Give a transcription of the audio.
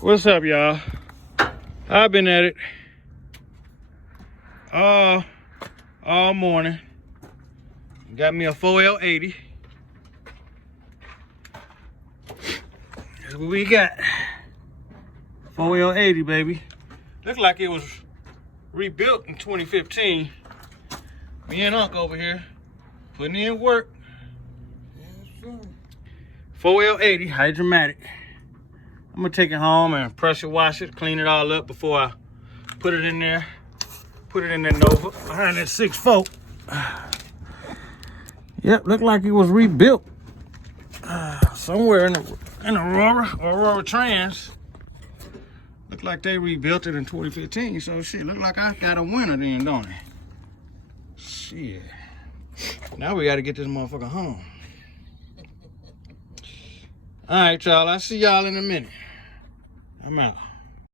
What's up, y'all? I've been at it all morning. Got me a 4L80. That's what we got. 4L80, baby. Looked like it was rebuilt in 2015. Me and Unc over here putting in work. 4L80 Hydromatic. I'm gonna take it home and pressure wash it, clean it all up before I put it in there. Put it in that Nova behind that 6.4. Yep, looked like it was rebuilt somewhere in the Aurora Trans. Looked like they rebuilt it in 2015. So shit, look like I got a winner then, don't it? Shit. Now we gotta get this motherfucker home. All right, y'all. I'll see y'all in a minute. I'm out.